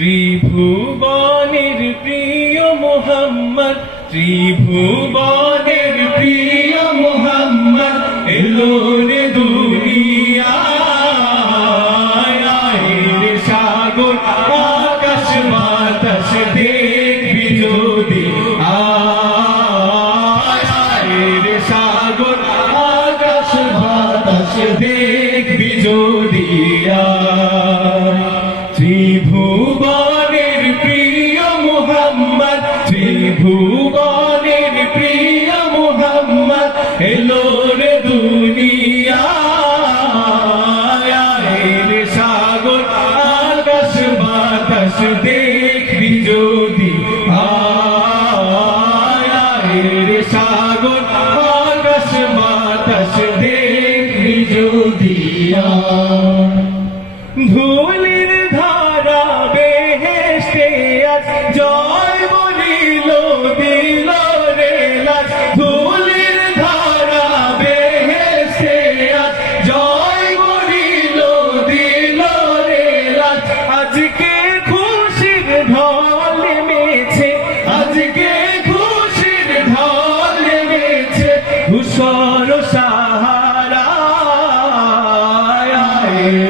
ত্রিভুবনের প্রিয় মুহাম্মদ, ত্রিভুবনের প্রিয় মুহাম্মদ এলো রে দুনিয়ায়। রে সাগর আকাশ বাতাস দেখবি যদি রে সাগর আকাশ বাতাস দেখবি যদি ত্রিভুবনের প্রিয় মুহাম্মদ, ত্রিভুবনের প্রিয় মুহাম্মদ এলো রে দুনিয়ায়। রে সাগর আকাশ বাতাস দেখবি যদি রে সাগর আকাশ বাতাস দেখবি যদি ধুলির ধারা বেহেশতে আজ জয় বলিল দিল রে লাজ। ধুলির ধারা বেহেশতে আজ জয় বলিল দিল রে লাজ। আজকে খুশির ঢল নেমেছে, আজকে খুশির ঢল নেমেছে ধূসর সাহারা।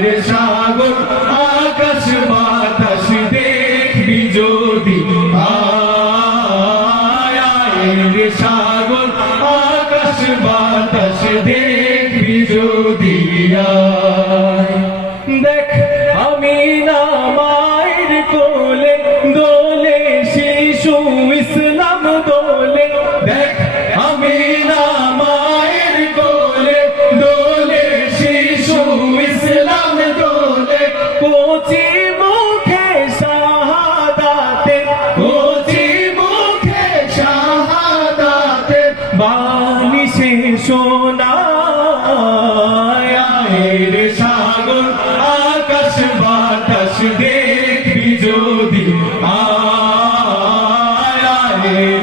রে সাগর আকাশ বাতাস দেখবি যদি রে সাগর আকাশ বাতাস দেখবি যদি দেখ আমি না মায়ের কোলে দোলে শিশু ইসলাম দোলে। দেখ আমি না মায়ের কোলে দোলে শিশু ইসলাম দোলে। কোচি মুখে শাহাদাতে, কোচি মুখে শাহাদাতে বাণী সে শোনায়। রে সাগর আকাশ বাতাস দেখবি যদি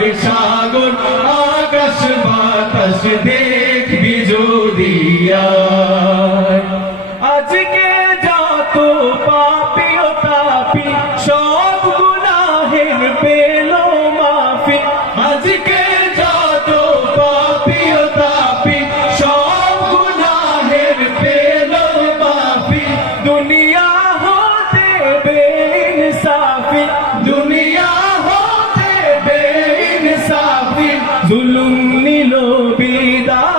রে সাগর আকাশ বাতাস দেখবি যদি আজকে যত পাপী ও তাপী সব গুনাহের পেল মাফি। আজকে যত পাপী ও তাপী সব গুনাহের পেল মাফি। দুনিয়া হতে বেইনসাফি, দুনিয়া হতে বেইনসাফি জুলুম নিল বিদায়।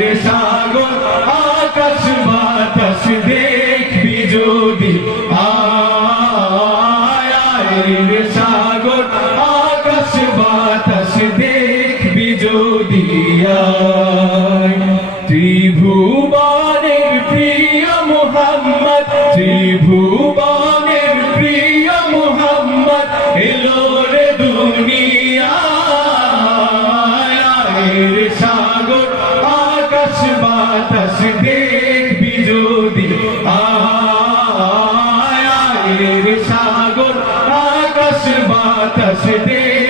রে সাগর আকাশ বাতাস দেখবি যদি রে সাগর আকাশ বাতাস দেখবি যদি ত্রিভুবনের প্রিয় মুহাম্মদ, ত্রিভুবনের প্রিয় মুহাম্মদ এলো রে দুনিয়ায়। রে সাগর আকাশ বাতাস দেখবি যদি রে সাগর আকাশ বাতাস দেখ